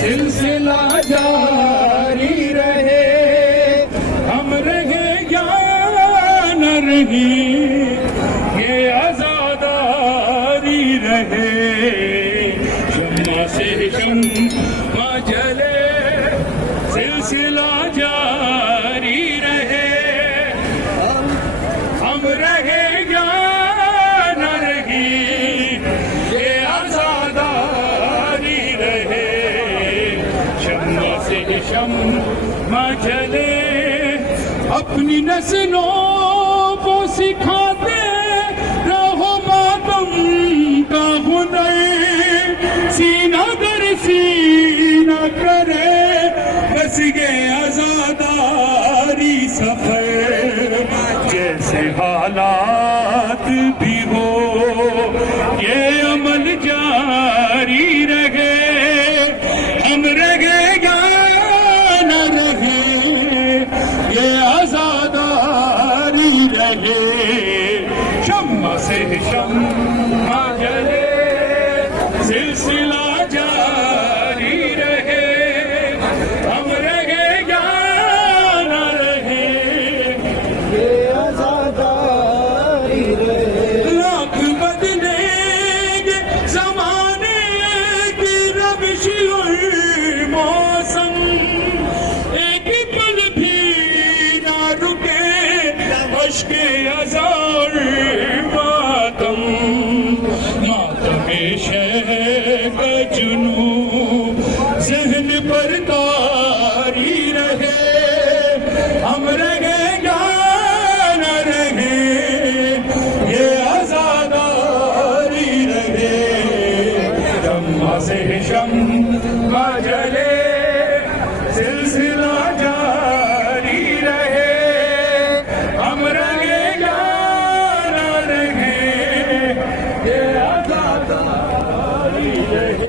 سلسلہ جاری رہے، ہم رہے یا نہ رہے، یہ آزاداری رہے، شمع سے شمع جلے، سلسلہ جاری رہے، ہم رہے یا نہ رہے، یہ آزاداری رہے، شمع سے شمع جلے، اپنی نسلوں کو سکھاتے رہو ماتم کا ہنر، سینہ در سینہ کرے بس یہ آزاداری سفر، جیسے حالات بھی ہو یہ عمل جاری رہے، ہم رہے یا نہ رہے، یہ آزاداری رہے، شمع سے شمع جلے، سلسلہ جاری رہے، ہم رہے یا نہ رہے، یہ آزاداری رہے۔ لاکھ بدلیں گے زمانے کی روش اور موسم، ایک پل بھی نہ رکے اشک ہزار